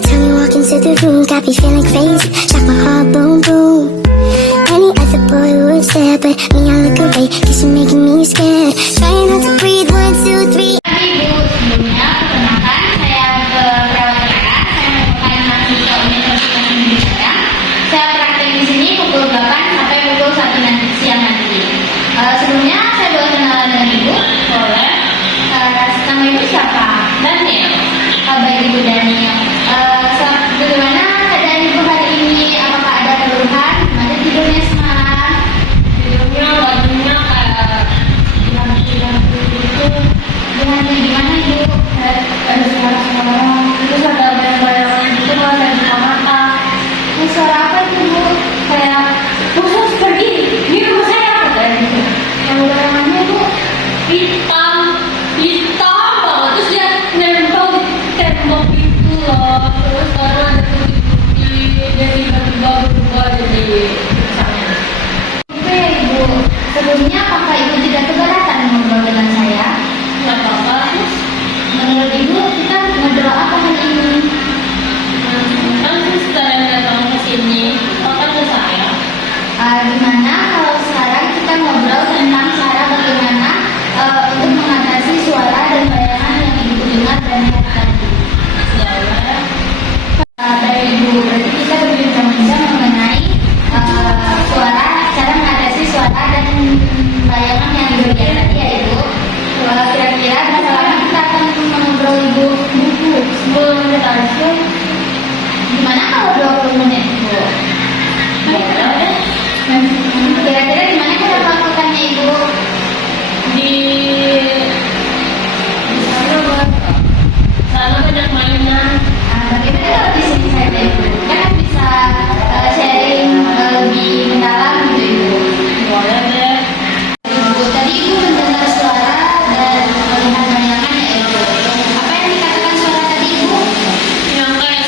time you walk into the room, got me feeling crazy, shock my heart, boom, boom. Any other boy would stare, but me, I look away, cause you're making me scared. Trying not to breathe, 1, 2, 3. Ibu, sebelumnya perkenalkan saya Perawat Rara. Saya merupakan mahasiswa Universitas Indonesia. Saya praktek di sini pukul 8 sampai pukul 1 nanti siang nanti. Sebelumnya saya boleh kenalan dengan Ibu? Boleh. Nama Ibu siapa? Daniel. Baik Ibu Daniel. Bagaimana keadaan Ibu hari ini? Apakah ada keluhan? Gimana tidurnya semalam? Tidurnya bajunya kayak hilang-hilang gitu. Gimana Ibu? Ada suara-suara, terus ada bayang-bayangan gitu kalau saya buka mata. Ini suara apa itu Ibu? Kayak khusus pergi, ini rumah saya kata gitu. Yang bayangannya Ibu hitam banget, terus dia nempel di tembok itu loh. Terus karena ada putih-putih, dia tiba-tiba berubah jadi misalnya. Itu ya Ibu. Sebelumnya apakah Ibu tidak keberatan ngobrol dengan saya? Nggak apa-apa. Terus menurut Ibu kita ngobrol apa hari ini? Kan sekalian datang ke sini, makan ke saya. Gimana kalau sekarang kita ngobrol tentang cara bagaimana untuk mengatasi suara dan bayangan yang Ibu dengar dan lihat tadi. Ya. Dari Ibu, berarti kita berbincang-bincang mengenai suara, cara mengatasi suara dan bayangan yang Ibu lihat tadi ya Ibu. Kira-kira berapa lama kita akan mengobrol Ibu? 10 menit aja. Gimana kalau 20 menit Ibu? Kira-kira gimana cara melakukannya Ibu? Di sana banyak mainan. Bagaimana kalau di sini saja Ibu? Kan bisa sharing lebih mendalam gitu Ibu. Boleh deh. Ibu, tadi Ibu mendengar suara dan melihat bayangan ya Ibu. Apa yang dikatakan suara tadi Ibu? Yang kayak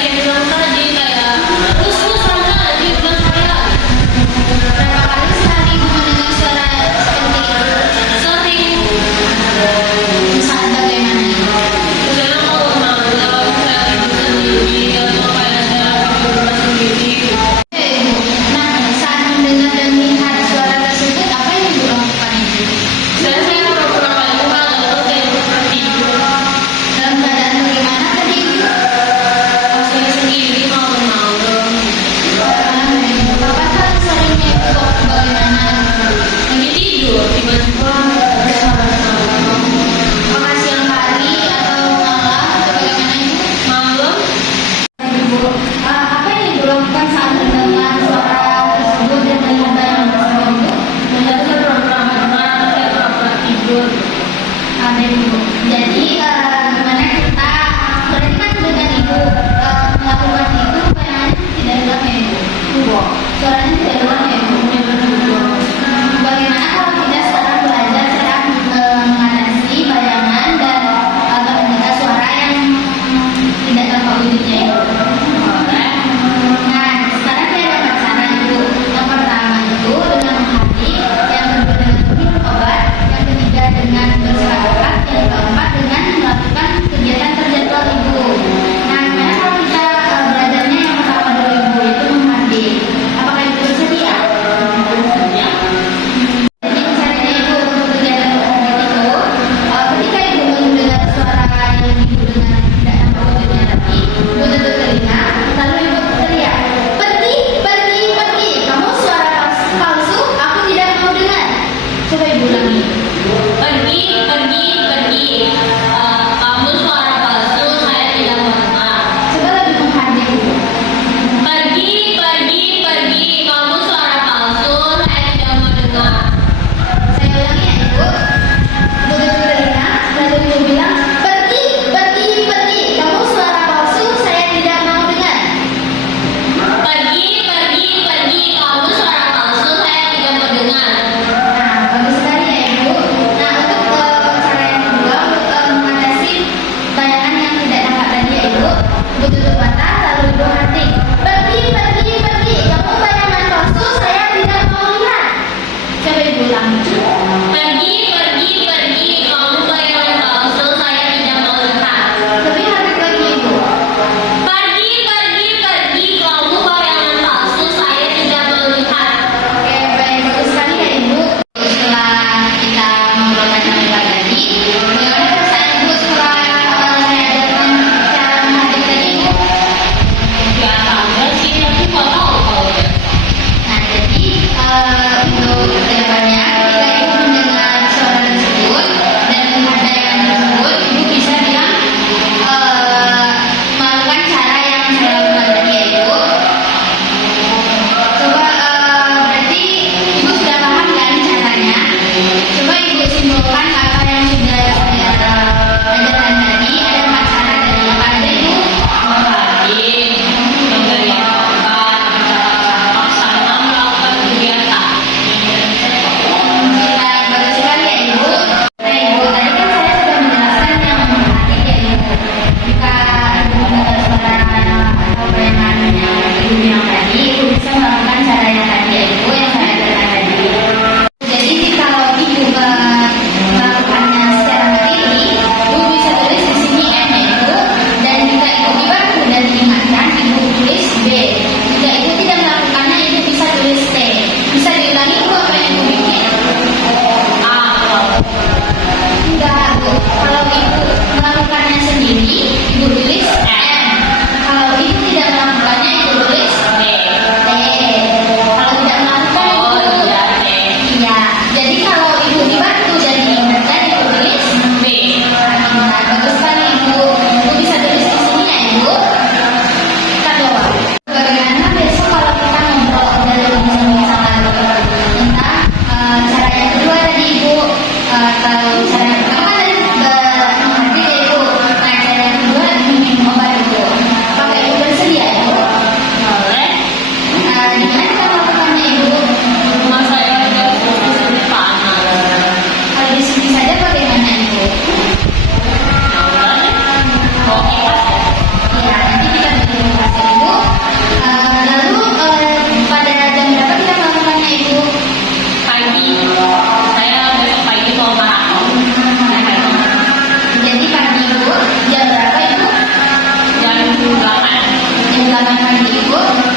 pukul 8 pagi itu